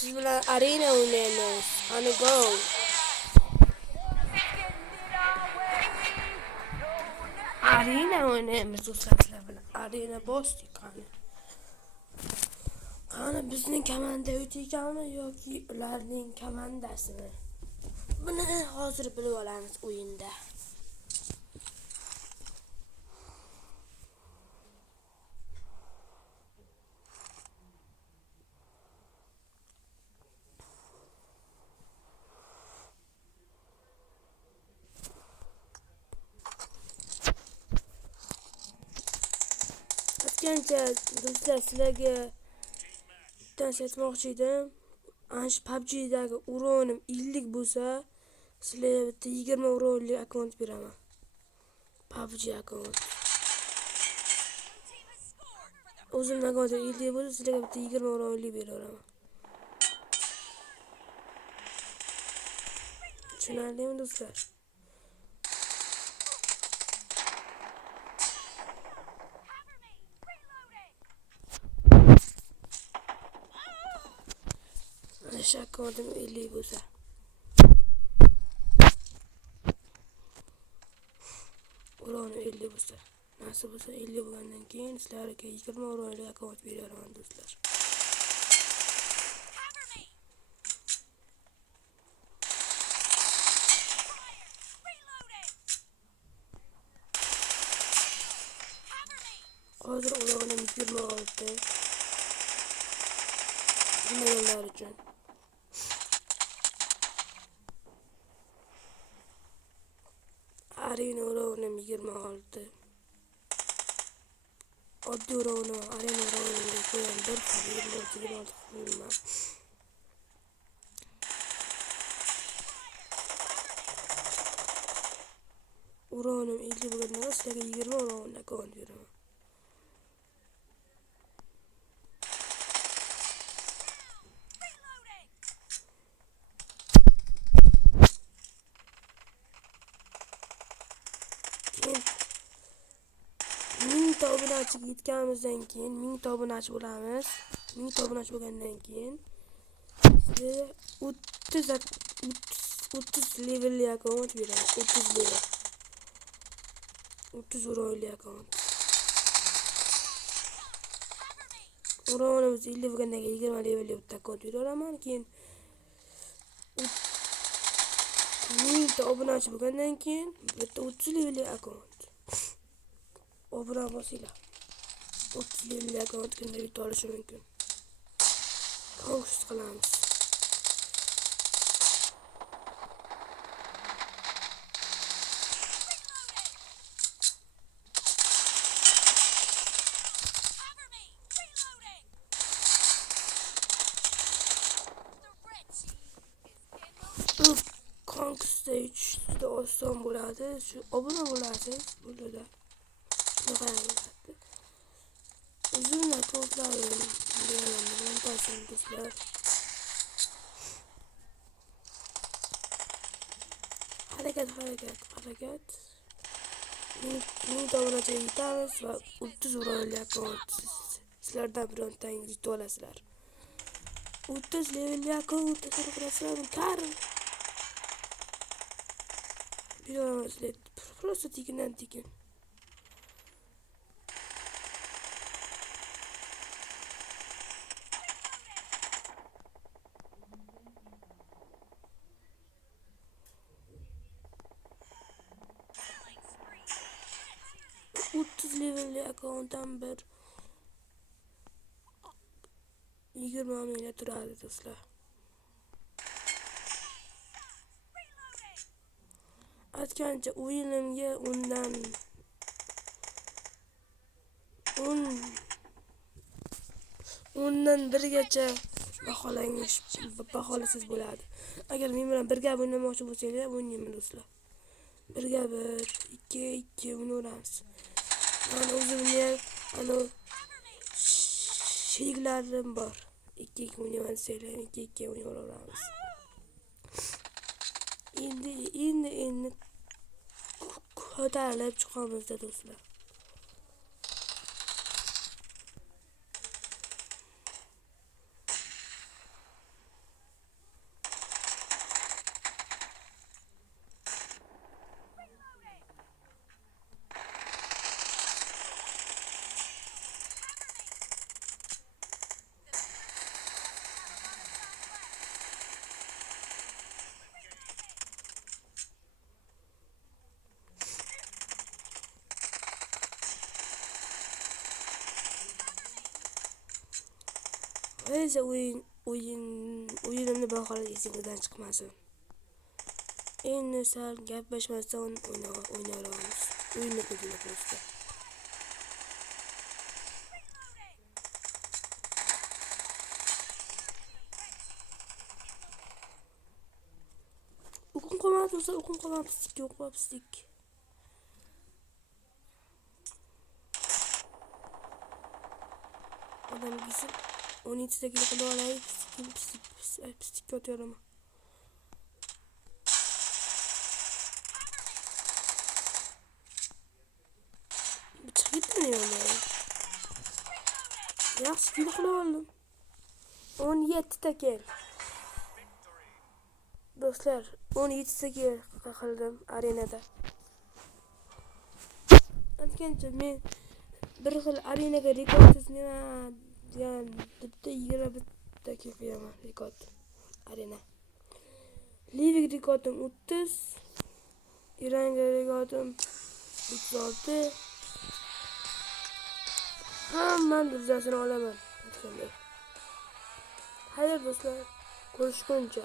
Siz bilan arena o'ynaymiz. Qani go. Arena o'ynaymiz do'stlar bilan. Arena bosdik qani. Qani bizning komanda o'tayotganmi yoki ularning komandasimi? Buni hozir bilib olamiz o'yinda. Atgancha do'stlar sizlarga bittasi aytmoqchi edim. Ana shu PUBG'dagi uronim 50 bo'lsa, sizlarga bitta 20 uronli akkaunt beraman. PUBG akkaunt. O'zimning akkauntim 50 bo'lsa, sizlarga bitta 20 uronli beraman. Tushunarlimi do'stlar? Shu akkauntim 50 bo'lsa. Uronim 50 bo'lsa. Nasib bo'lsa 50 bo'lgandan keyin sizlarga 20 uronli akkaunt beraman do'stlar. Hozir uronim 26. Bilmaganlar uchun. Arena uronim 26. Oddiy uronim, arena uronim qo'ygan 26 qo'yman. Uronim 50 bo'lgandan sizlarga 20 uronli akkaunt beraman. Obunachiga yetganimizdan keyin 1000 ta obunachi bo'lamiz. 1000 ta obunachi bo'lgandan keyin sizga 30 levelli akkaunt beramiz. 30 level. 30 uronli akkaunt. Uronimiz 50 bo'lgandan keyin 20 levelli bitta akkaunt beraman. Keyin 1000 ta obunachi bo'lgandan keyin bitta 30 levelli akkaunt. Obuna bosinglar. 30 levelli akkaunt kunda yutib olishi mumkin. Ko'ngil qilamiz. Konkista juda oson bo'ladi. Shu obuna bo'lasiz burada. Uzunlar toplayın. Do'stlar. Harakat. 1000 obunachiga yetamiz va 30 uronli akkaunt sizlardan birontangiz yutib olasizlar. 30 levelli akkaunt qilasizlar. Karim. Biroz просто tikindan tikin. Levelli akkauntdan bir 20 mingga turadi do'stlar. Aytgancha o'yinimga undan birgacha baholasangiz bo'ladi. Agar men bilan birga o'ynamoqchi bo'lsangiz ham o'ynayman do'stlar. Birga 2 o'ynaymiz. Ben o'zimni sheriklarim bor. 2 o'ynaman desanglar 2 o'ynaveramiz. Endi ko'tarilib chiqamiz do'stlar. Esa o'yinimni bahorda esingizdan chiqmasin. Endi sal gaplashmasdan o'ynaveramiz. O'yinni ko'rdik. O'qim qolmadi do'stlar, o'qim qolmadi. Pislik yo'q, pislik. Odam gitsin 17 dakika qilib olaylik. Pislik yo'tiraman. Chiqib ketdimi yo'lda? Yaxshi kill qilib oldim. 17 ta kill. Do'stlar, 17 ta kill qildim arenada. Aytgancha men bir xil arenaga rekordni degan bitta 21 dakika qilaman rekord. Arena. Livik rekordim 30. Iranga rekordim 36. Hammani düzasini olaman. Hayır do'stlar, ko'rishguncha.